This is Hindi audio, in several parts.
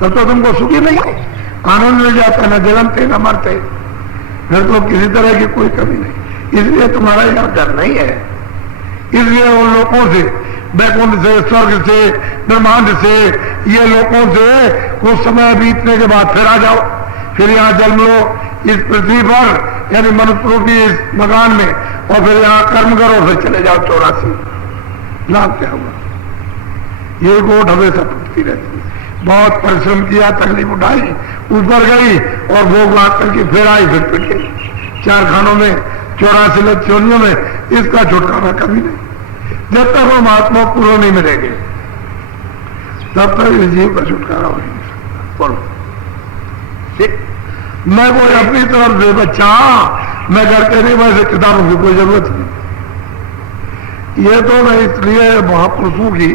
तब तो तुमको सुखी नहीं हो, आनंद मिल जाता है, न जलनते न मरते, फिर तो किसी तरह की कोई कमी नहीं। इसलिए तुम्हारा यहाँ घर नहीं है। इसलिए उन लोगों से, बैकुंठ से, स्वर्ग से, ब्रह्मांड से, ये लोगों से कुछ समय बीतने के बाद फिर आ जाओ, फिर यहाँ जन्म लो इस पृथ्वी पर, यानी मनुष्य रूपी इस मकान में, और फिर यहाँ कर्म करो, फिर चले जाओ 84। लाभ क्या हुआ? ये गोट हमेशा टूटती रहती है। बहुत परिश्रम किया, तकलीफ उठाई, ऊपर गई और भोग लाग करके फिर आई, फिर पिट गई 4 खानों में, 84 लक्षणियों में। इसका छुटकारा कभी नहीं। जब तक वो महात्मा पूर्ण नहीं मिलेंगे तब तक इस जीव का छुटकारा हो नहीं सकता। बोलो, मैं कोई अपनी तरफ से बच्चा मैं करके नहीं, वैसे किताबों की कोई जरूरत नहीं। ये तो मैं इसलिए महापुरुषों की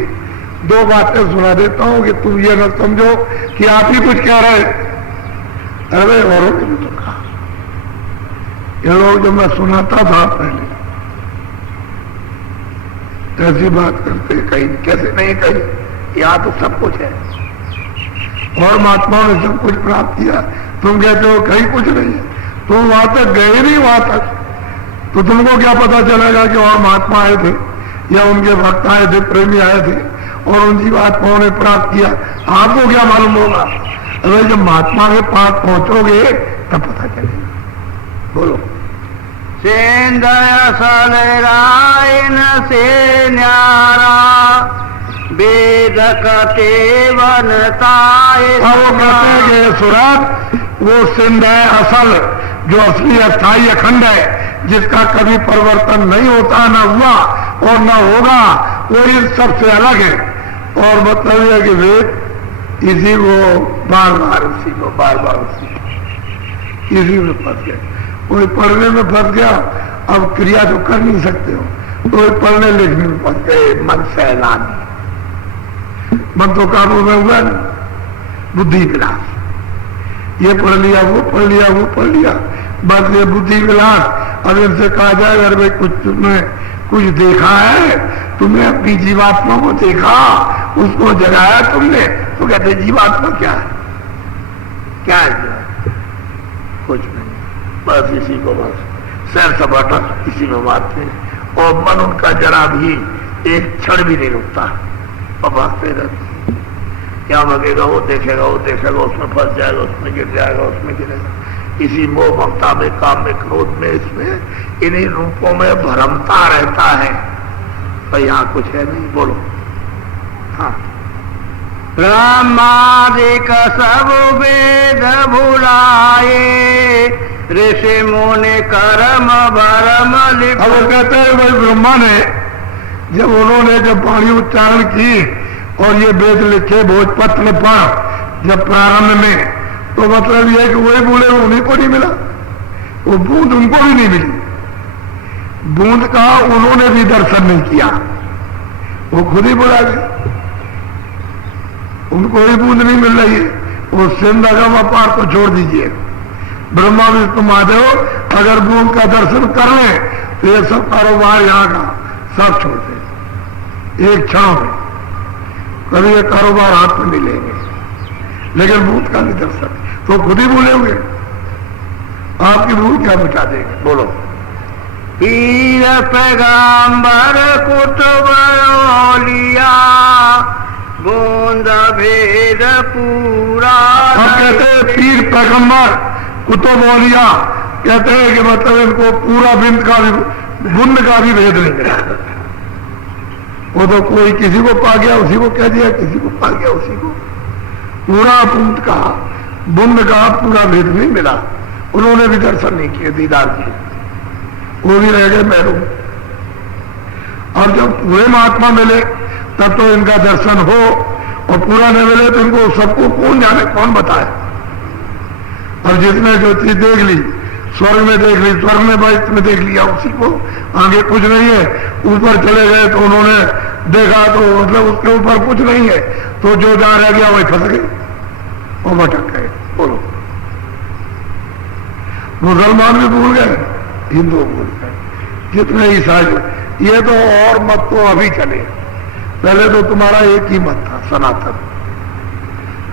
2 बातें सुना देता हूं कि तुम ये न समझो कि आप ही कुछ कह रहे। अरे औरों ने भी तो कहा, ये लोग जो मैं सुनाता था पहले ऐसी बात करते, कहीं कैसे नहीं कहीं, यहाँ तो सब कुछ है और महात्माओं ने सब कुछ प्राप्त किया। तुम कहते हो कहीं कुछ नहीं है, तुम वहां तक गए नहीं, वहां तक तो तुमको क्या पता चलेगा कि और महात्मा आए थे या उनके भक्त आए थे, प्रेमी आए थे और उन जीवात्माओं ने प्राप्त किया, आपको क्या मालूम होगा? अरे जब महात्मा के पास पहुंचोगे तब पता चलेगा। बोलो, सेंदयसलरायन से न्यारा वेद कते वनताए। वो कहते हैं कि सुरत वो सिंध है असल, जो असली अस्थाई अखंड है, जिसका कभी परिवर्तन नहीं होता, न हुआ और न होगा, वो इस सबसे अलग है। और मतलब यह कि वेद इसी को बार बार इसी में फंस गए। कोई पढ़ने में फंस गया, अब क्रिया तो कर नहीं सकते हो, कोई पढ़ने लिखने में फंस गए, मन सैलानी, मन तो काबू में हुआ नहीं, बुद्धि विलास, ये पढ़ लिया, वो पढ़ लिया, वो पढ़ लिया, बस ये बुद्धि विलास। अब इनसे कहा जाए अरे भाई कुछ तुमने कुछ देखा है, तुमने अपनी जीवात्मा को देखा, उसको जगाया तुमने, तो कहते जीवात्मा क्या है? क्या है? कुछ नहीं, बस इसी को बस सैर सपाटा इसी में मारते हैं और मन उनका जरा भी एक क्षण भी नहीं रुकता और भागते रहते। क्या लगेगा, वो देखेगा, वो देखेगा, उसमें फंस जाएगा, उसमें गिर जाएगा, उसमें गिरेगा, इसी मोह ममता में, काम में, क्रोध में, इसमें इन्हीं रूपों में भ्रमता रहता है। तो यहाँ कुछ है नहीं। बोलो, हाँ, ब्रह्मादिक सब वेद भुलाए, ऋषि मुनि कर्म भरम लिप। अब वो कहते हैं भाई ब्रह्मा ने जब वाणी उच्चारण की और ये वेद लिखे, भोजपत्र पढ़ जब प्रारंभ में, तो मतलब ये कि वही बोले उन्हीं को नहीं मिला, वो बूंद उनको भी नहीं मिली। बूंद का उन्होंने भी दर्शन नहीं किया, वो खुद ही बुला गए, उनको ही बूंद नहीं मिल रही है। वो सिंध अगम अपार को छोड़ दीजिए, ब्रह्मा विष्णु महादेव अगर बूंद का दर्शन कर ले तो ये सब कारोबार यहाँ का सब छोड़ दे एक क्षण में। कभी ये कारोबार हाथ में नहीं लेंगे, लेकिन बूंद का नहीं दर्शन तो खुद ही भूले हुए, आपकी भूल क्या मिटा देंगे। बोलो, पीर पैगंबर कुतुब लिया, बूंद भेद पूरा। हम कहते हैं पीर पैगंबर कुतुब लिया, कहते हैं कि मतलब इनको पूरा बिंद का भी, बुंद का भी भेद नहीं मिला। वो तो कोई किसी को पा गया उसी को कह दिया, किसी को पा गया उसी को, पूरा बुंद का पूरा भेद नहीं मिला। उन्होंने भी दर्शन नहीं किए, दीदार किए, वो भी रह गए महरूम। और जब पूरे महात्मा मिले तब तो इनका दर्शन हो, और पूरा न मिले तो इनको सबको कौन जाने, कौन बताए। और जिसने जो चीज देख ली, स्वर्ग में देख ली, स्वर्ग में वैष्णव में देख लिया, उसी को आगे कुछ नहीं है। ऊपर चले गए तो उन्होंने देखा तो मतलब उसके ऊपर कुछ नहीं है, तो जो जहां रह गया वही फंस गए और भटक गए। बोलो, मुसलमान भी भूल गए, हिंदू भूल गए, जितने ईसाई। ये तो और मत तो अभी चले, पहले तो तुम्हारा एक ही मत था सनातन,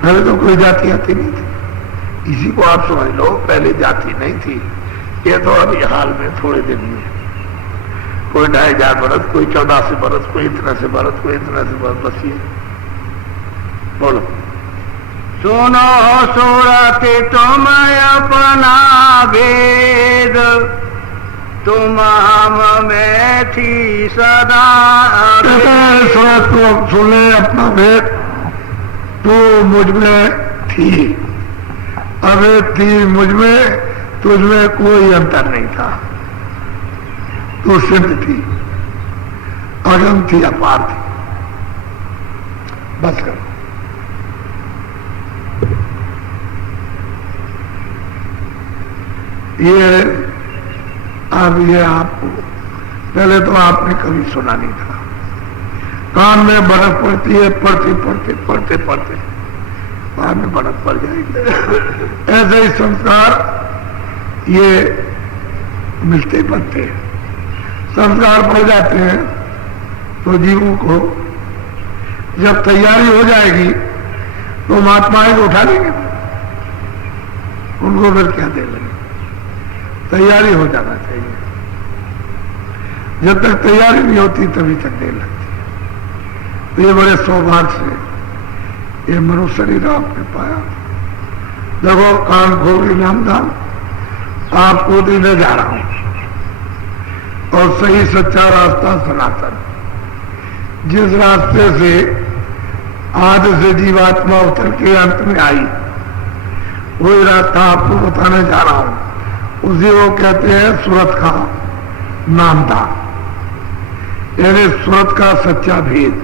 पहले तो कोई जाति आती नहीं थी, इसी को आप समझ लो, पहले जाति नहीं थी। ये तो अभी हाल में थोड़े दिन में कोई 2500 बरस, कोई 1400 बरस, कोई इतना से बरस, कोई इतना से बरस, बस ये बोलो। सुनो सुरति तुम अपना भेद, तुम हम में थी सदा। सूरत को सुन ले अपना भेद, तू मुझ में थी, अभेद थी मुझ में, तुझमें कोई अंतर नहीं था। तो सिद्ध थी, अगम थी, अपार थी। बस करो। ये आपको पहले तो आपने कभी सुना नहीं था। कान में बर्फ पड़ती है, पढ़ते पढ़ते पढ़ते पढ़ते कान में बर्फ पड़ जाएगी। ऐसे ही संस्कार ये मिलते बनते हैं। संस्कार पड़ जाते हैं तो जीवों को जब तैयारी हो जाएगी तो महात्माएं को उठा लेंगे, उनको फिर क्या दे लेंगे। तैयारी हो जाना चाहिए, जब तक तैयारी नहीं होती तभी तक देर लगती है। तो ये बड़े सौभाग्य से ये मनुष्य शरीर आपने पाया। देखो कान खोल के नामदान आपको देने जा रहा हूं, और सही सच्चा रास्ता सनातन, जिस रास्ते से आज से जीवात्मा उतर के अंत में आई, वही रास्ता आपको बताने जा रहा हूं। उसी को कहते हैं सूरत का नामदान, यानी सूरत का सच्चा भेद,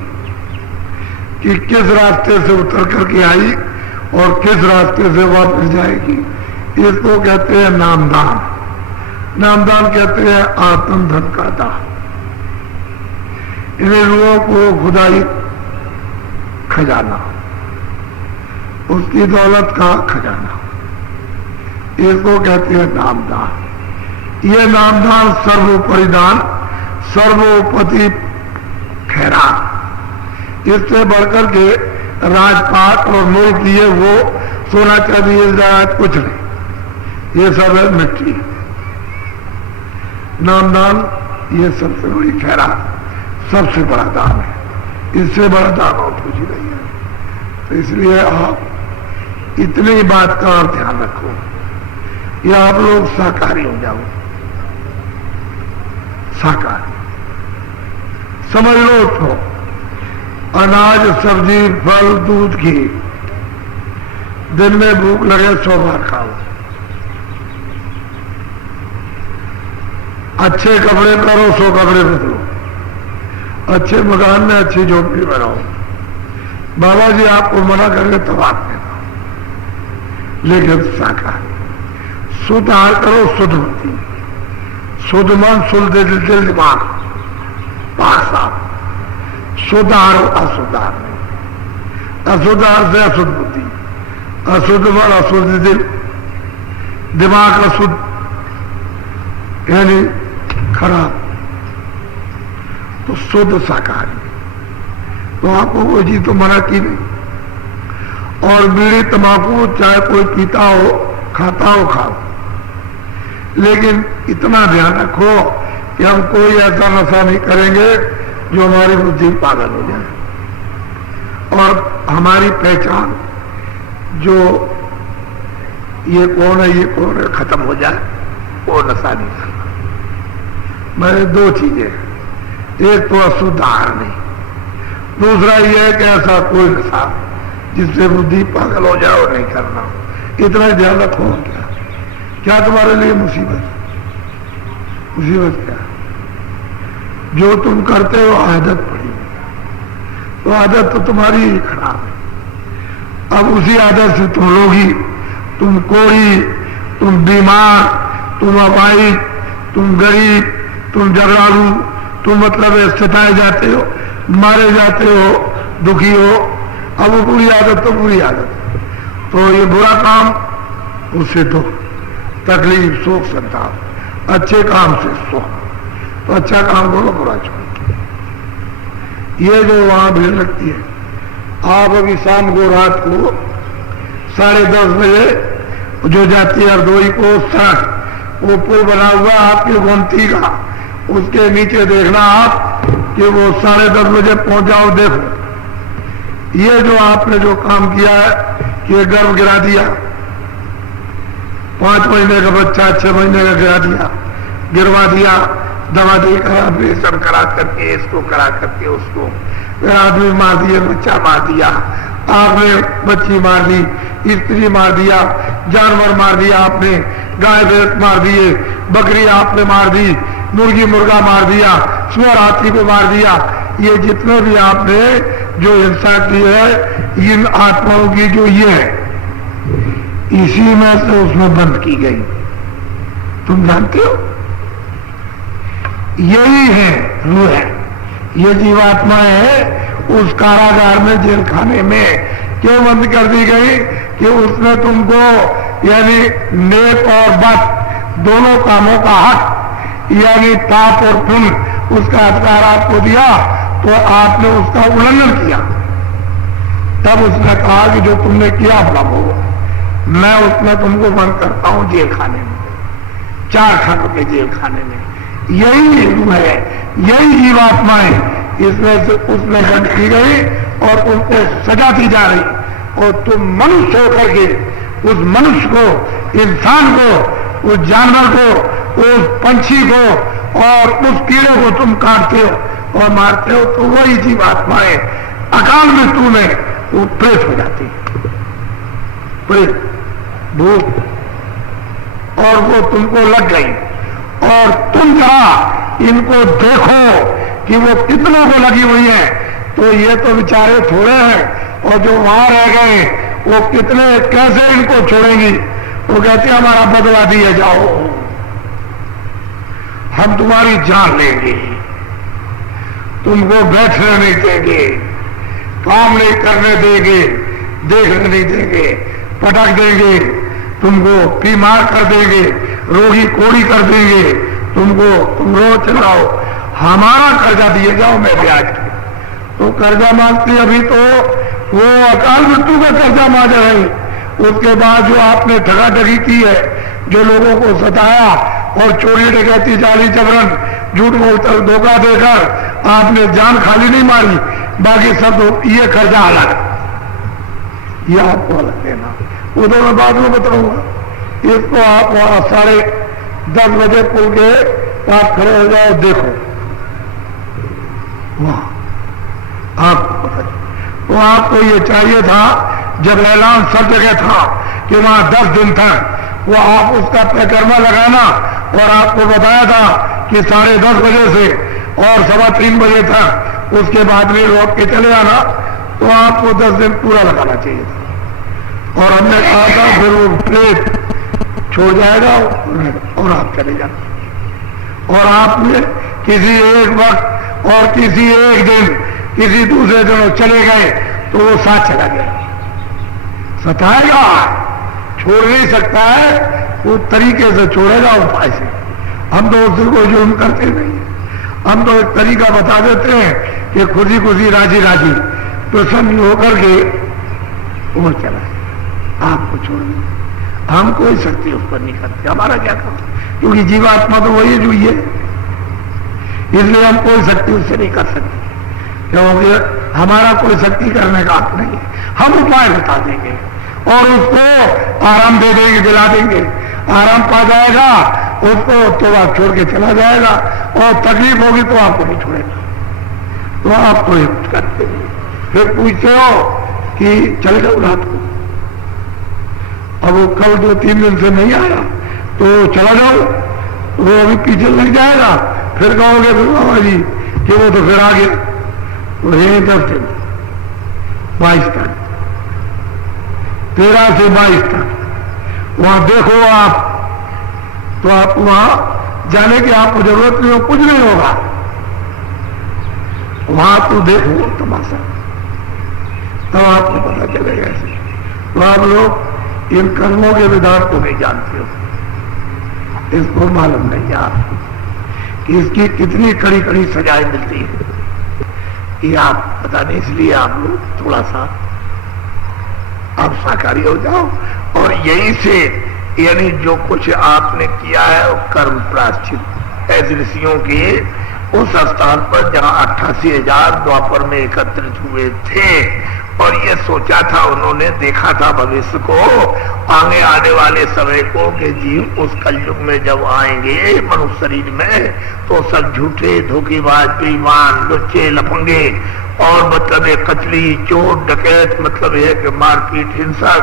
कि किस रास्ते से उतर करके आई और किस रास्ते से वापस जाएगी, इसको कहते हैं नामदान। नामदान कहते हैं आत्म धन का दान। इन लोगों को खुदाई खजाना, उसकी दौलत का खजाना, इसको कहते हैं नामदान। ये नामदान सर्वोपरिदान, सर्वोपति ठहरा। इससे बढ़कर के राजपाट और मुल्क दिए वो सोना चांदी जायदाद कुछ नहीं, ये सब है मिट्टी। नामदान ये सबसे बड़ी खैरा, सबसे बड़ा दान है, इससे बड़ा दान और कुछ ही नहीं है। तो इसलिए आप इतनी बात का ध्यान रखो, या आप लोग शाकाहारी हो जाओ। शाकाहारी समझ लो तो अनाज, सब्जी, फल, दूध, घी, दिन में भूख लगे 100 बार खाओ। अच्छे कपड़े करो, 100 कपड़े बदलो। अच्छे मकान में अच्छी झोपड़ी बनाओ। बाबा जी आपको मना करके तब आप देना, लेकिन शाकाहारी शुद्ध आहार करो, शुद्ध होती, शुद्ध मन, शुद्ध दिल, दिमाग, पाक साफ। शुद्ध आहार हो, अशुद्ध आहार नहीं। अशुद्ध आहार से अशुद्ध बुद्धि, अशुद्ध मन, अशुद्ध दिल, दिमाग अशुद्ध, यानी खराब। तो शुद्ध शाकाहारी, तो आपको कोई चीज तो मना की नहीं। और बीड़ी तंबाकू चाहे कोई पीता हो, खाता हो, खाओ, लेकिन इतना ध्यान रखो कि हम कोई ऐसा नशा नहीं करेंगे जो हमारी बुद्धि पागल हो जाए, और हमारी पहचान जो ये कौन है, ये कौन है, खत्म हो जाए, वो नशा नहीं करना। मेरे 2 चीजें, एक तो अशुद्ध आहार नहीं, दूसरा यह है कि ऐसा कोई नशा जिससे बुद्धि पागल हो जाए और नहीं करना। इतना ध्यान रखो। क्या तुम्हारे लिए मुसीबत? मुसीबत क्या? जो तुम करते हो आदत पड़ी, तो आदत तो तुम्हारी ही खराब है। अब उसी आदत से तुम लोगी, तुम कोई, तुम बीमार, तुम अपाई, तुम गरीब, तुम झगड़ालू, तुम मतलब सताए जाते हो, मारे जाते हो, दुखी हो। अब वो बुरी आदत तो बुरी आदत, तो ये बुरा काम, उससे तो तकलीफ, शोक, संताप। अच्छे काम से सुख, तो अच्छा काम करो, बुरा छोड़ो। ये जो वहां भीड़ लगती है, आप अभी शाम को, रात को 10:30 बजे जो जाती है हरदोई को सड़क, वो पुल बना हुआ आपके गोमती का, उसके नीचे देखना आप कि वो 10:30 बजे पहुंच जाओ। देखो ये जो आपने जो काम किया है कि गर्भ गिरा दिया, 5 महीने का बच्चा 6 महीने का गिरवा दिया, दवा देकर ऑपरेशन करा करके, इसको करा करके उसको, फिर आदमी मार दिए, बच्चा मार दिया आपने, बच्ची मार दी, स्त्री मार दिया, जानवर मार दिया आपने, गाय भैंस मार दिए, बकरी आपने मार दी, मुर्गी मुर्गा मार दिया, सुअर हाथी को मार दिया। ये जितने भी आपने जो हिंसा की है, इन आत्माओं की जो ये है, इसी में से उसमें बंद की गई। तुम जानते हो यही है रूह है, ये जीवात्मा है। उस कारागार में, जेल खाने में क्यों बंद कर दी गई कि उसने तुमको यानी नेक और बद दोनों कामों का हक, यानी पाप और पुण्य, उसका अधिकार आपको दिया, तो आपने उसका उल्लंघन किया। तब उसने कहा कि जो तुमने किया अपना भोगो, मैं उसमें तुमको बंद करता हूं जेल खाने में, 4 खानों के जेल खाने में। यही है, यही जीवात्मा है, इसमें से उसमें बंद की गई और उनको सजा दी जा रही। और तुम मनुष्य होकर के उस मनुष्य को, इंसान को, उस जानवर को, उस पंछी को और उस कीड़े को तुम काटते हो और मारते हो, तो वही जीवात्मा है अकाल मृत्यु में वो प्रेत हो जाती है, प्रेत भूत, और वो तुमको लग गई। और तुम जरा इनको देखो कि वो कितनों को लगी हुई है, तो ये तो बेचारे थोड़े हैं, और जो वहां रह गए वो कितने, कैसे इनको छोड़ेंगी। वो कहते हमारा बदला दिए जाओ, हम तुम्हारी जान लेंगे, तुमको बैठने नहीं देंगे, काम नहीं करने देंगे, देखने नहीं देंगे, पटक देंगे, तुमको बीमार कर देंगे, रोगी कोड़ी कर देंगे, तुमको तुम रोज चलाओ, हमारा कर्जा दिए जाओ मैं ब्याज के। तो कर्जा मांगती अभी तो वो अकाल मृत्यु का कर्जा मांग रहे। उसके बाद जो आपने ठगाठगी की है, जो लोगों को सताया और चोरी डकैती जाली जबरन झूठ बोलकर धोखा देकर आपने जान खाली नहीं मारी, बाकी सब ये कर्जा अलग, ये आपको अलग देना। वो तो मैं बाद में बताऊंगा। इसको आप वहां 10:30 बजे पुल के आप खड़े हो जाओ, देखो वहां आपको पता। तो आपको ये चाहिए था, जब ऐलान सब जगह था कि वहां 10 दिन तक वो आप उसका परिक्रमा लगाना, और आपको बताया था कि 10:30 बजे से और 3:15 बजे तक, उसके बाद में लौट के चले आना, तो आपको 10 दिन पूरा लगाना चाहिए था। और हमने कहा था फिर वो प्रेत छोड़ जाएगा और आप चले जाना। और आपने किसी एक वक्त और किसी एक दिन किसी दूसरे दिन चले गए तो वो साथ चला गया, सताएगा, छोड़ नहीं सकता है, वो तरीके से छोड़ेगा उपाय से। हम तो उससे कोई जुर्म करते नहीं, हम तो एक तरीका बता देते हैं कि खुशी खुशी राजी राजी प्रसन्न होकर के वो चला आपको छोड़ना। हम कोई शक्ति उस पर नहीं करते, हमारा क्या काम, क्योंकि जीवात्मा तो वही जो ये, इसलिए हम कोई शक्ति उससे नहीं कर सकते, क्योंकि हमारा कोई शक्ति करने का हक नहीं है। हम उपाय बता देंगे और उसको आराम दे देंगे, दिला देंगे, आराम पा जाएगा उसको तो आप छोड़ के चला जाएगा, और तकलीफ होगी तो आपको नहीं छोड़ेगा। तो आप कोई कुछ करते नहीं, फिर पूछते हो कि चले जाओ रात को, अब वो कल 2-3 दिन से नहीं आया तो चला जाओ, वो अभी पीछे लग जाएगा, फिर कहोगे फिर बाबा जी कि वो तो फिर आ गया। तो यही 10 दिन 22 तक, 13 से 22 तक वहां देखो आप, तो आप वहां जाने की आपको जरूरत नहीं हो, कुछ नहीं होगा, वहां तो देखो तमाशा, तब आपको पता चलेगा ऐसे। तो आप लोग इन कर्मों के विधान को नहीं जानते हो, इसको मालूम नहीं आपको कि इसकी कितनी कड़ी कड़ी सजाएं मिलती है, ये आप पता नहीं, इसलिए आप लोग थोड़ा सा आप शाकाहारी हो जाओ। और यहीं से यानी जो कुछ आपने किया है वो कर्म प्रायश्चित ऐसे ऋषियों के उस स्थान पर जहां 88,000 द्वापर में एकत्रित हुए थे। और ये सोचा था उन्होंने, देखा था भविष्य को, आगे आने वाले समय को कि जीव उस कलयुग में जब आएंगे मनुष्य शरीर में तो सब झूठे धोखेबाज बेईमान लुच्चे लफंगे और मतलब एक कचली चोर डकैत, मतलब यह कि मारपीट हिंसक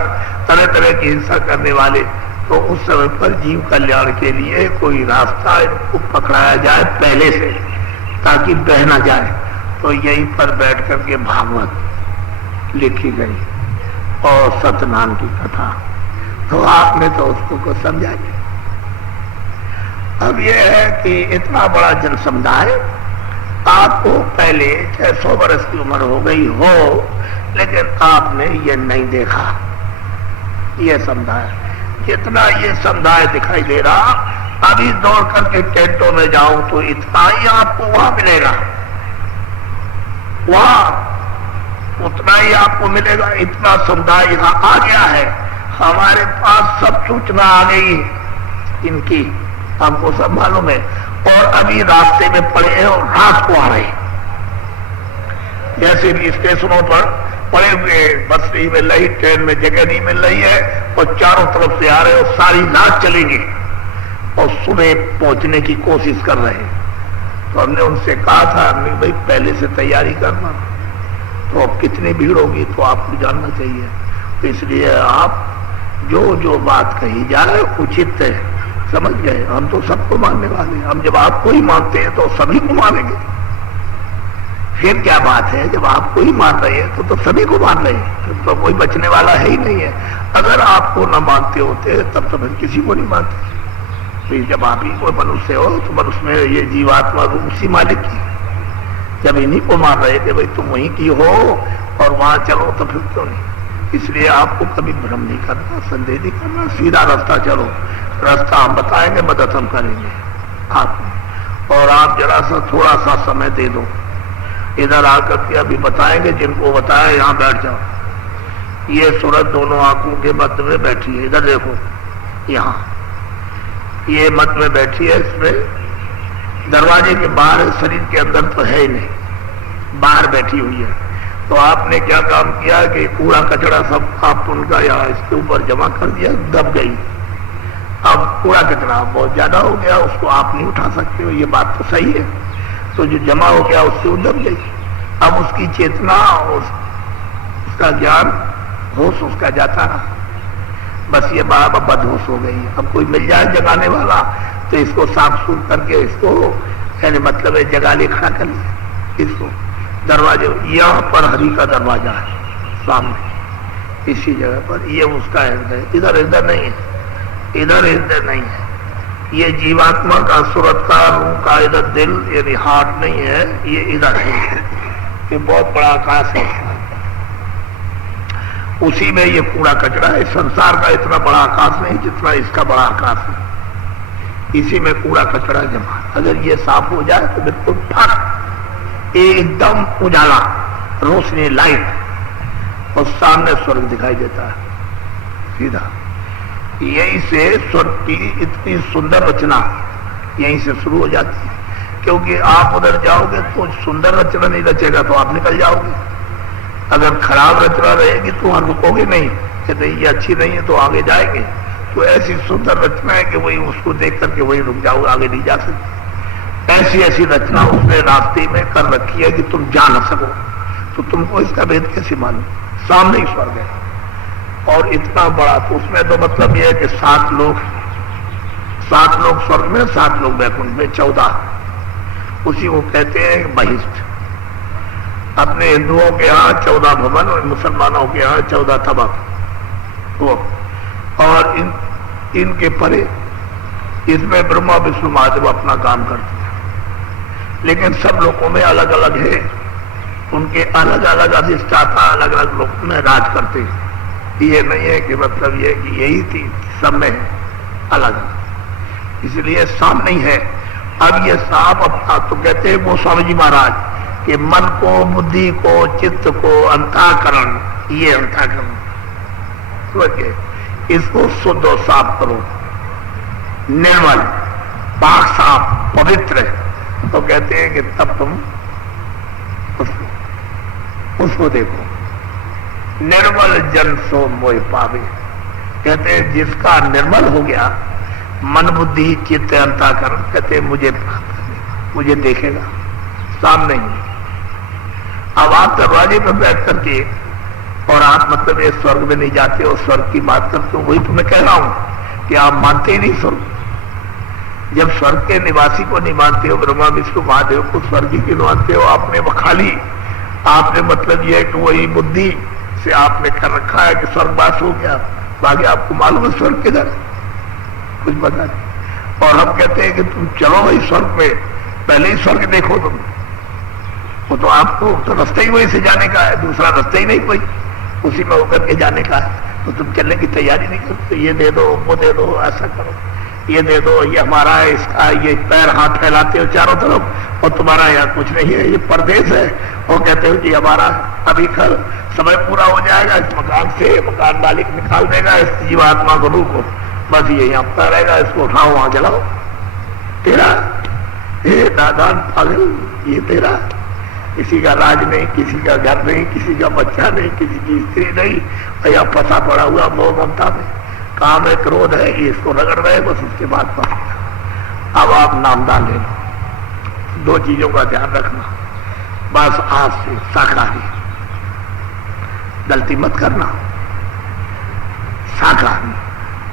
तरह तरह की हिंसा करने वाले। तो उस समय पर जीव कल्याण के लिए कोई रास्ता इनको पकड़ाया जाए पहले से, ताकि बह न जाए। तो यहीं पर बैठ करके भागवत लिखी गई और सत्यनारायण की कथा। तो आपने तो उसको को समझा लिया। अब यह है कि इतना बड़ा जन समुदाय, आपको पहले 600 वर्ष की उम्र हो गई हो, लेकिन आपने ये नहीं देखा। ये समुदाय, जितना ये समुदाय दिखाई दे रहा, अभी दौड़ करके टेंटों में जाऊं तो इतना ही आपको वहां मिलेगा, वहां उतना ही आपको मिलेगा। इतना समुदाय यहाँ आ गया है, हमारे पास सब सूचना आ गई इनकी, हमको सब मालूम है। और अभी रास्ते में पड़े हैं और रात को आ रहे हैं। जैसे भी स्टेशनों पर पड़े हुए, बस नहीं मिल रही, ट्रेन में जगह नहीं मिल रही है और चारों तरफ से आ रहे और सारी रात चलेंगे और सुबह पहुंचने की कोशिश कर रहे हैं। तो हमने उनसे कहा था, नहीं भाई पहले से तैयारी करना, तो अब कितनी भीड़ होगी तो आपको जानना चाहिए। तो इसलिए आप जो जो बात कही जाए उचित है, समझ गए। हम तो सबको मानने वाले हैं, हम जब आपको ही मानते हैं तो सभी को मानेंगे। फिर क्या बात है, जब आपको ही मान रहे हैं तो सभी को मान रहे हैं, तो कोई बचने वाला है ही नहीं है। अगर आपको न मानते होते तब तो फिर किसी को नहीं मानते। तो जब आप ही कोई मनुष्य हो तो मनुष्य में ये जीवात्मा रूप उसी मालिक की, जब इन्हीं को मान रहे थे भाई तुम वहीं की हो और वहां चलो, तो फिर क्यों नहीं। इसलिए आपको कभी भ्रम नहीं करना, संदेह नहीं करना, सीधा रास्ता चलो। रास्ता हम बताएंगे, मदद हम करेंगे आपको। और आप जरा सा थोड़ा सा समय दे दो, इधर आकर के अभी बताएंगे, जिनको बताया यहाँ बैठ जाओ। ये सूरत दोनों आंखों के मध्य में बैठी है, इधर देखो, यहाँ ये मध्य में बैठी है। इसमें दरवाजे के बाहर है, शरीर के अंदर तो है ही नहीं, बाहर बैठी हुई है। तो आपने क्या काम किया कि कूड़ा कचरा सब आप उनका यहाँ इसके ऊपर जमा कर दिया, दब गई। अब कूड़ा कचरा बहुत ज्यादा हो गया, उसको आप नहीं उठा सकते हो, ये बात तो सही है। तो जो जमा हो गया उससे वो दब गई। अब उसकी चेतना, उसका ज्ञान, होश उसका जाता रहा, बस ये बात बदहोश हो गई। अब कोई मिल जाए जगाने वाला तो इसको साफ सूफ करके इसको, यानी मतलब है जगा ले, खड़ा कर ले इसको। दरवाजे यहाँ पर हरि का दरवाजा है सामने, इसी जगह पर, ये उसका हृदय। इधर हृदय नहीं है, इधर हृदय नहीं है। ये जीवात्मा का, सूरत का, रूह का इधर दिल यानी हार्ट नहीं है, ये इधर है। ये बहुत बड़ा आकाश है, उसी में ये कूड़ा कचरा है। संसार का इतना बड़ा आकाश नहीं जितना इसका बड़ा आकाश है, इसी में कूड़ा कचरा जमा। अगर ये साफ हो जाए तो बिल्कुल फट एकदम उजाला, रोशनी, लाइट, और सामने स्वर्ग दिखाई देता है सीधा। यहीं से स्वर्ग की इतनी सुंदर रचना यहीं से शुरू हो जाती है। क्योंकि आप उधर जाओगे तो सुंदर रचना नहीं रचेगा तो आप निकल जाओगे। अगर खराब रचना रहेगी तो वहां रुकोगे नहीं, कहते ये अच्छी नहीं है तो आगे जाएंगे। तो ऐसी सुंदर रचना है कि वही उसको देख करके वही रुक जाओगे, आगे नहीं जा सकते। ऐसी ऐसी रचना उसने रास्ते में कर रखी है कि तुम जा न सको। तो तुमको इसका भेद कैसे मालूम? सामने ही स्वर्ग है और इतना बड़ा। तो उसमें तो मतलब यह है कि 7 लोग स्वर्ग में, 7 लोग वैकुंठ में, 14 उसी को कहते हैं बहिष्ठ। अपने हिंदुओं के यहाँ 14 भवन और मुसलमानों के यहाँ 14 तबक वो। और इनके परे इसमें ब्रह्मा विष्णु महादेव अपना काम करते हैं, लेकिन सब लोगों में अलग अलग है। उनके अलग अलग अधिष्ठाता अलग अलग लोग में राज करते हैं। ये नहीं है कि मतलब ये कि यही थी, सब में है अलग अलग, इसलिए साम नहीं है। अब ये साफ अपना, तो कहते हैं गोस्वामी जी महाराज कि मन को, बुद्धि को, चित्त को, अंतःकरण, ये अंतःकरण समझिए, इसको शुद्ध और साफ करो, निर्मल, पाक, साफ, पवित्र। तो कहते हैं कि तब तुम उसको देखो, निर्मल जन सो मोह पावे। कहते हैं जिसका निर्मल हो गया मन, बुद्धि, चित्त, अंतःकरण, कहते हैं मुझे देखेगा, सामने ही। अब आप दरवाजे पर बैठ करके और आप मतलब ये स्वर्ग में नहीं जाते हो, स्वर्ग की बात करते हो, वही तो मैं कह रहा हूं कि आप मानते ही नहीं स्वर्ग। जब स्वर्ग के निवासी को नहीं मानते हो, ब्रह्मा विष्णु महादेव को स्वर्ग की मानते हो, आपने खाली आपने मतलब यह कि वही बुद्धि से आपने कर रखा है कि स्वर्गवास हो गया, बाकी आपको मालूम है स्वर्ग किधर, कुछ पता नहीं। और हम कहते हैं कि तुम चलो भाई स्वर्ग में, पहले ही स्वर्ग देखो तुम, वो तो आपको तो रास्ता ही वहीं से जाने का है, दूसरा रास्ता ही नहीं कोई, उसी में होकर के जाने का है। तो तुम चलने की तैयारी नहीं करते, ये दे दो, वो दे दो, ऐसा करो, ये दे दो, ये हमारा है, इसका, ये पैर हाथ फैलाते हो चारों तरफ, और तुम्हारा यहाँ कुछ नहीं है, ये परदेश है, और कहते हो कि हमारा अभी कल समय पूरा हो जाएगा, इस मकान से मकान मालिक निकाल देगा इस जीवात्मा को, रूह को, बस ये यहाँ पर रहेगा, इसको उठाओ वहां चलाओ, तेरा, हे दादान पागल, ये तेरा, किसी का राज नहीं, किसी का घर नहीं, किसी का बच्चा नहीं, किसी की स्त्री नहीं, और यहाँ फंसा पड़ा हुआ मोह ममता में, काम है, क्रोध है, ये इसको रगड़ रहे, बस उसके बाद बस। अब आप नामदान ले लो, दो चीजों का ध्यान रखना, बस आज से शाकाहारी, गलती मत करना, शाकाहारी।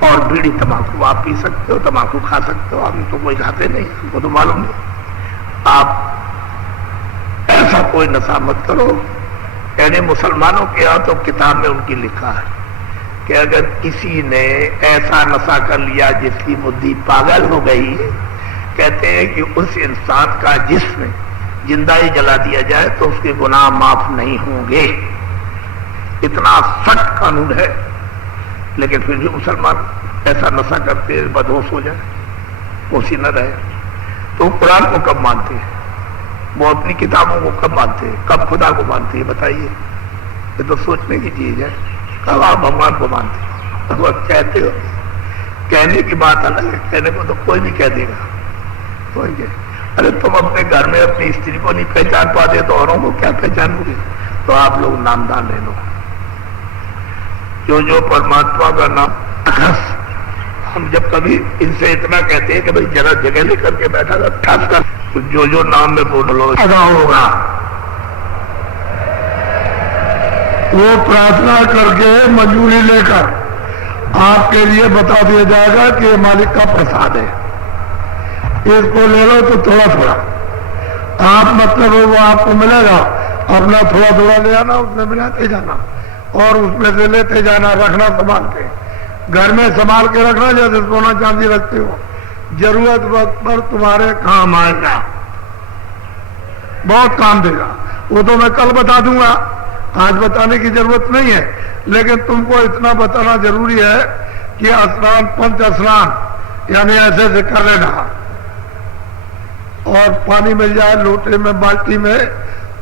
और बीड़ी तंबाकू आप पी सकते हो, तंबाकू खा सकते हो, हम तो कोई खाते नहीं, हमको तो मालूम नहीं। आप ऐसा कोई नशा मत करो। यानी मुसलमानों के यहाँ तो किताब में उनकी लिखा है कि अगर किसी ने ऐसा नशा कर लिया जिसकी बुद्धि पागल हो गई, कहते हैं कि उस इंसान का जिस्म जिंदा ही जला दिया जाए तो उसके गुनाह माफ नहीं होंगे। इतना सख्त कानून है, लेकिन फिर भी मुसलमान ऐसा नशा करते बदहोश हो जाए, होशी न रहे। तो कुरान को कब मानते हैं, वो अपनी किताबों को कब मानते हैं, कब खुदा को मानते हैं, बताइए। ये तो सोचने की चीज है। कब आप भगवान को मानते हो, अब आप कहते हो, कहने की बात अलग है, कहने को तो कोई भी कह देगा, कोई कहे। अरे तुम अपने घर में अपनी स्त्री को नहीं पहचान पाते तो औरों को क्या पहचानोगे। तो आप लोग नामदान ले लो, जो परमात्मा का नाम। हम जब कभी इनसे इतना कहते हैं कि भाई जरा जगह लेकर के बैठा था, ठस कर, तो जो नाम में बोल लो अदा होगा। वो प्रार्थना करके मंजूरी लेकर आपके लिए बता दिया जाएगा कि ये मालिक का प्रसाद है, इसको ले लो। तो थोड़ा थोड़ा आप मतलब वो आपको मिलेगा, अपना थोड़ा थोड़ा ले आना, उसमें मिलाते जाना और उसमें से लेते जाना, रखना संभाल के, घर में संभाल के रखना जैसे सोना चांदी रखते हो, जरूरत वक्त पर तुम्हारे काम आएगा, बहुत काम देगा। वो तो मैं कल बता दूंगा, आज बताने की जरूरत नहीं है, लेकिन तुमको इतना बताना जरूरी है कि स्नान, पंच स्नान यानी ऐसे से कर लेना, और पानी मिल जाए लोटे में, बाल्टी में,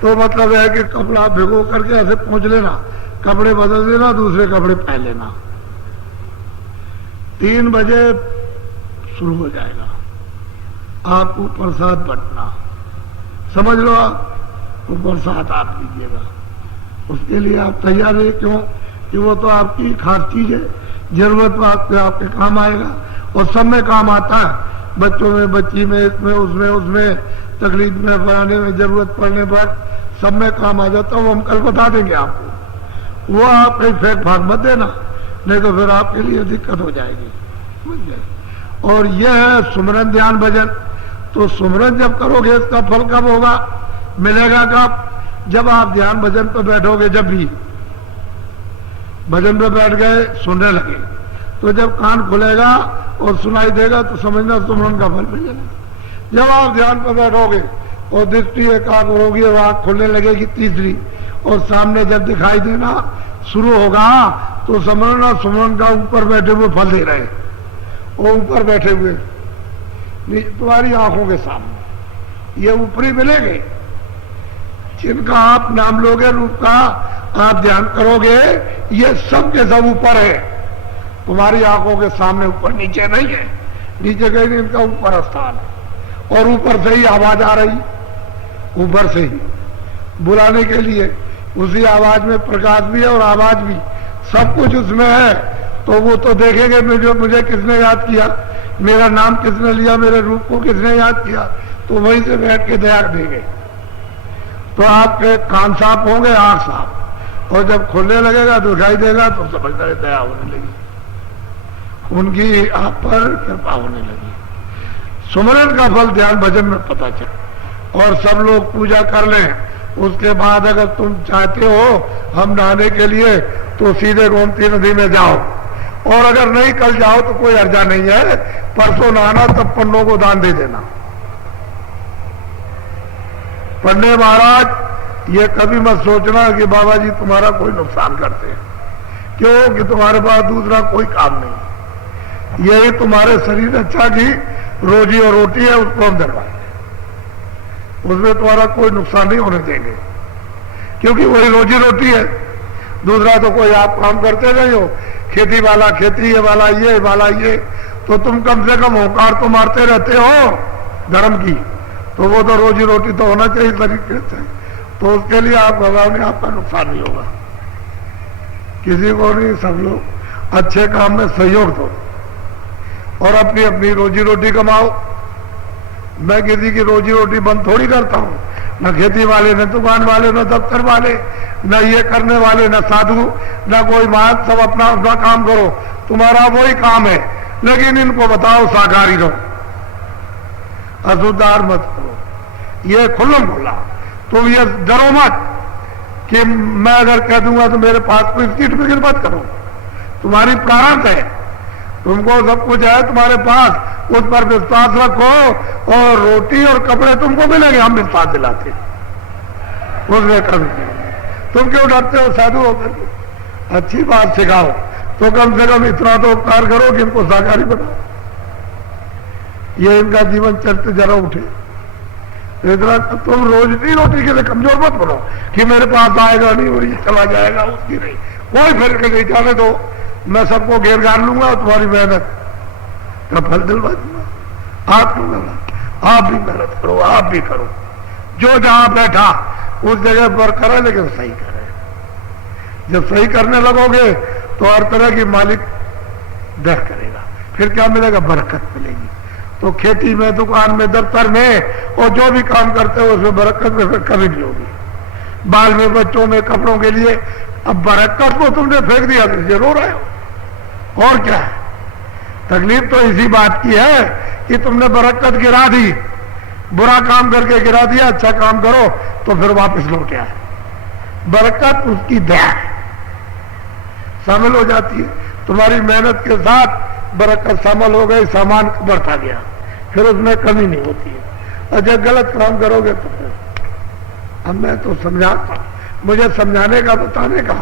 तो मतलब है कि कपड़ा भिगो करके ऐसे पहुंच लेना, कपड़े बदल देना, दूसरे कपड़े पहन लेना। 3 बजे शुरू हो जाएगा, आपको प्रसाद बंटना, समझ लो आप, वो प्रसाद आप लीजिएगा। उसके लिए आप तैयार है, क्यों कि वो तो आपकी खास चीज है, जरूरत वक्त पे आपके काम आएगा, और सब में काम आता है, बच्चों में, बच्ची में, इसमें, उसमें, तकलीफ में, बनाने में, जरूरत पड़ने पर सब में काम आ जाता है। वो हम कल बता देंगे आपको, वो आप कहीं फेंक भाग मत देना, नहीं तो फिर आपके लिए दिक्कत हो जाएगी, समझ गए। और यह है सुमरन, ध्यान, भजन। तो सुमरन जब करोगे इसका फल कब होगा, मिलेगा कब, जब आप ध्यान भजन पर बैठोगे। जब भी भजन पे बैठ गए, सुनने लगे, तो जब कान खुलेगा और सुनाई देगा तो समझना सुमरन का फल मिलेगा। जब आप ध्यान पर बैठोगे और दृष्टि एकाग्र होगी और आंख खुलने लगेगी तीसरी, और सामने जब दिखाई देना शुरू होगा तो समझना सुमरन का ऊपर बैठे हुए फल दे रहे, वो ऊपर बैठे हुए तुम्हारी आंखों के सामने ये ऊपरी मिलेंगे। जिनका आप नाम लोगे, रूप का आप ध्यान करोगे, ये सब के सब ऊपर है, तुम्हारी आंखों के सामने, ऊपर नीचे नहीं है, नीचे कहीं नहीं, इनका ऊपर स्थान है। और ऊपर से ही आवाज आ रही, ऊपर से ही बुलाने के लिए, उसी आवाज में प्रकाश भी है और आवाज भी, सब कुछ उसमें है। तो वो तो देखेंगे मुझे किसने याद किया, मेरा नाम किसने लिया, मेरे रूप को किसने याद किया, तो वहीं से बैठ के दया देंगे। तो आपके कान साफ होंगे, आंख साफ, और जब खुलने लगेगा तो दिखाई देगा तो समझ रहे दया होने लगी, उनकी आप पर कृपा होने लगी। सुमरन का फल ध्यान भजन में पता चले। और सब लोग पूजा कर लें, उसके बाद अगर तुम चाहते हो हम नहाने के लिए तो सीधे गोमती नदी में जाओ, और अगर नहीं कल जाओ तो कोई अर्जा नहीं है, परसों नहाना, तब पन्नों को दान दे देना। पन्ने महाराज ये कभी मत सोचना कि बाबा जी तुम्हारा कोई नुकसान करते हैं, क्यों कि तुम्हारे पास दूसरा कोई काम नहीं, यही तुम्हारे शरीर अच्छा की रोजी और रोटी है, उसको हम दरवाएंगे, उसमें तुम्हारा कोई नुकसान नहीं होने देंगे, क्योंकि वही रोजी रोटी है। दूसरा तो कोई आप काम करते नहीं हो, खेती वाला खेती, ये वाला ये, तो तुम कम से कम होकार तो मारते रहते हो धर्म की, तो वो तो रोजी रोटी तो होना चाहिए तरीके से, तो उसके लिए आप घबराओगे, आपका नुकसान नहीं होगा, किसी को नहीं। सब लोग अच्छे काम में सहयोग दो और अपनी अपनी रोजी रोटी कमाओ। मैं किसी की रोजी रोटी बंद थोड़ी करता हूँ, न खेती वाले, न दुकान वाले, न दफ्तर वाले, न ये करने वाले, न साधु, न कोई बात, सब अपना अपना काम करो, तुम्हारा वही काम है, लेकिन इनको बताओ शाकाहारी रहो, अशुद्धार मत करो, ये खुल्लम खुल्ला। तुम ये डरो मत कि मैं अगर कह दूंगा तो मेरे पास कोई सीट फिक्र मत करो, तुम्हारी प्रारंभ है, तुमको सब कुछ है तुम्हारे पास, उस पर विश्वास रखो, और रोटी और कपड़े तुमको मिलेंगे, हम विश्वास दिलाते, उसमें कभी नहीं। तुम क्यों डरते हो साधु होकर? अच्छी बात सिखाओ, तो कम से कम इतना तो उपकार करो कि इनको शाकाहारी बनाओ, ये इनका जीवन चरित्र जरा उठे। इतना तुम रोजी रोटी के लिए कमजोर मत बनो कि मेरे पास आएगा नहीं और ये चला जाएगा, उसकी नहीं, कोई फर्क नहीं, जाने दो, मैं सबको घेर घार लूंगा और तुम्हारी मेहनत का फल दिलवा दूंगा। आप लूंगा, आप भी मेहनत करो, आप भी करो, जो जहां बैठा उस जगह पर करे, लेकिन सही करे। जब सही करने लगोगे तो हर तरह की मालिक दया करेगा, फिर क्या मिलेगा? बरकत मिलेगी। तो खेती में, दुकान में, दफ्तर में, और जो भी काम करते हो उसमें बरकत में फिर कभी नहीं होगी। बाल में, बच्चों में, कपड़ों के लिए, अब बरकत को तुमने फेंक दिया तो ये रो रहे हो, और क्या है? तकलीफ तो इसी बात की है कि तुमने बरकत गिरा दी, बुरा काम करके गिरा दिया, अच्छा काम करो तो फिर वापस लौट आए। बरकत उसकी दया है, शामिल हो जाती है, तुम्हारी मेहनत के साथ बरकत शामिल हो गई, सामान बढ़ता गया, फिर उसमें कमी नहीं होती है। और जब गलत काम करोगे तो फिर, अब मैं तो समझाता, मुझे समझाने का, बताने का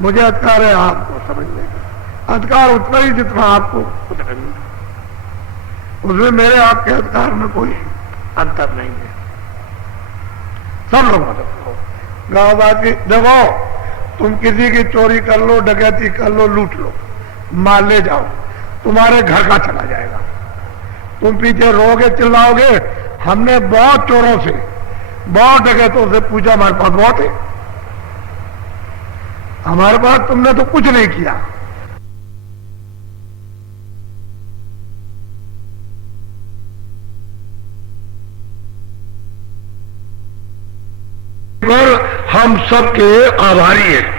मुझे अधिकार है, आपको समझने का अधिकार उतना ही जितना आपको उतना नहीं, उसमें मेरे आपके अधिकार में कोई अंतर नहीं है। सब लोग मदद करो। गाँववासी देखो, तुम किसी की चोरी कर लो, डकैती कर लो, लूट लो, माल ले जाओ, तुम्हारे घर का चला जाएगा। तुम पीछे रोगे, चिल्लाओगे, हमने बहुत चोरों से, बहुत डकैतों से पूछा, हमारे पास बहुत है, हमारे पास तुमने तो कुछ नहीं किया। पर हम सबके आभारी हैं।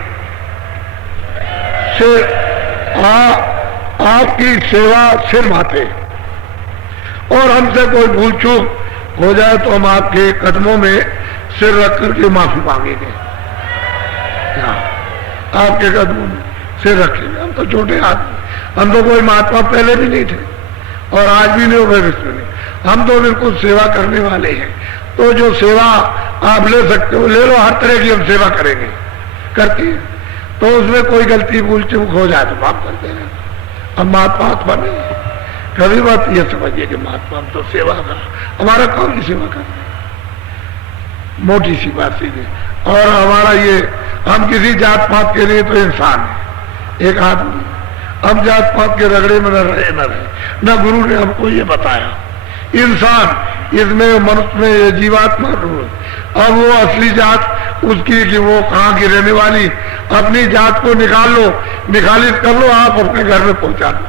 आपकी सेवा सिर माथे, और हमसे कोई भूल चूक हो जाए तो हम आपके कदमों में सिर रख करके माफी मांगेंगे, आपके कदमों में सिर रखेंगे। हम तो छोटे आदमी, हम तो कोई महात्मा पहले भी नहीं थे और आज भी नहीं हो भविष्य में, हम तो बिल्कुल सेवा करने वाले हैं। तो जो सेवा आप ले सकते हो ले लो, हर तरह की हम सेवा करेंगे, करती है। तो उसमें कोई गलती भूल चूक हो जाए तो माफ कर देना। अब महात्मा आत्मा नहीं, कभी बात ये समझिए कि महात्मा हम तो सेवा कर, हमारा काम की सेवा कर, मोटी सी बात सीधी। और हमारा ये, हम किसी जात पात के लिए तो इंसान है, एक आदमी। हम जात पात के रगड़े में न रहे, न गुरु ने हमको ये बताया। इंसान, इसमें मनुष्य में ये जीवात्मा अब वो असली जात उसकी कि वो कहाँ की रहने वाली, अपनी जात को निकाल लो, निकालित कर लो, आप अपने घर में पहुंचा लो,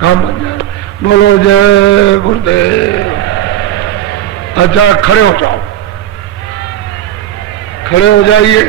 काम बन जाए। बोलो जय गुरुदेव। अच्छा, खड़े हो जाओ, खड़े हो जाइए।